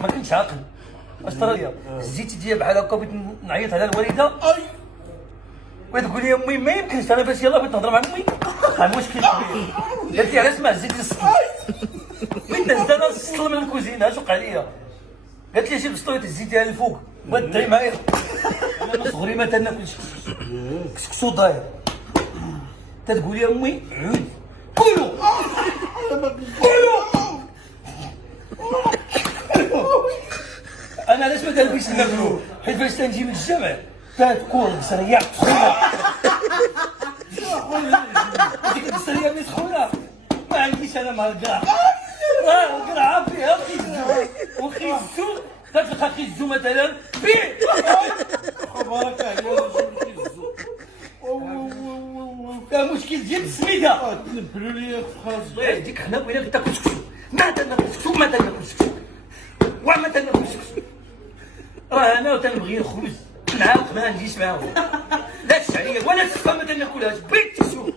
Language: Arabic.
ما كنتش عاقل. اش طرا ليا الزيت ديال بحال هكا بغيت نعيط على الوالده بغيت تقول لي امي ما يمكنش انا باش يلاه بغيت نهضر مع امي المشكل كبير. قالت لي علاش ما هزيتيش السطل بغيت نهز انا السطل من الكوزينه اش وقع ليا. قالت لي جيب السطل تهزيتيها للفوق بغات تدعي معايا. انا من صغري ما تناكلش كسكسو داير تتقول لي امي عود كلوا كلوا. انا علاش ما كنبغيش ناكلو حيت فاش تنجي من الجامع تاكل القصريه سخونه. ديك القصريه اللي سخونه ما عنديش انا مع الكاع. القرعه فيها خيزو وخيزو كتلقى خيزو مثلا فيه بارك عليك فيها مشكل ديال السميده. تنبلوا لي خلاص الله يهديك حنا بغينا تاكل سكسو ما تناكل سكسو ما تناكل سكسو وما تناكل سكسو. راه انا تنبغي الخبز معاهم ما نجيش معاهم لا الشعريه ولا السفه ما تناكلهاش بغيت تشوف